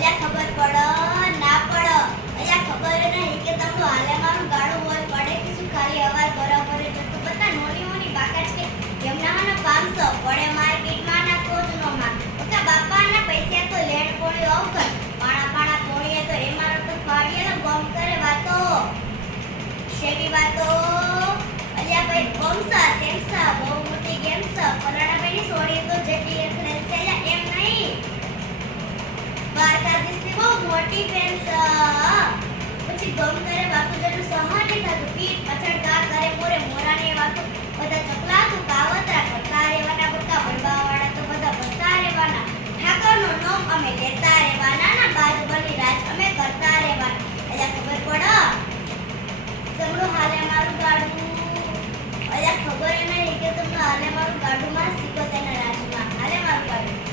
અલ્યા ખબર પડો ના પડો અલ્યા ખબર નહીં કે તમને હાલે મારું ગાડું હોય પડે કે શું ખાલી અવાજ બરાબર જ તો બધા નોની નોની બાકાચ કે એમના હને 500 પડે માર્કેટમાં ના તો જ નો માં ઓકા બાપાના પૈસા તો લેણ પોણી આવકર પાણા પાણા પોણીએ તો એ મારો તો ફાડીએ બોમ્બ કરે વાતો શેવી વાતો અલ્યા ભાઈ બોમ્સા ટેમ્સા બહુ મોટી ગેમ્સા પલાણા ભાઈની સોડીએ તો જેટી એકને છે એમ નહીં દ્વારકાધીશની બહુ મોટી ફેન છે પછી ગમ કરે વાતો જેટલું સહાને થાતું પીઠ પાછળ ગા કરે મોરે મોરાની વાતો બધા ચકલા તો કાવતરા કરતા રેવાના બધા વડવાવાળા તો બધા ભરતા રેવાના ઠાકોરનો નામ અમે લેતા રેવાના ના બાજુબલી રાજ અમે કરતા રેવાના એટલે ખબર પડો સમડો હાલે મારું ગાડું અલ્યા ખબર નહીં કે તમને હાલે મારું ગાડું માં સિકોતેના રાજમાં હાલે મારું ગાડું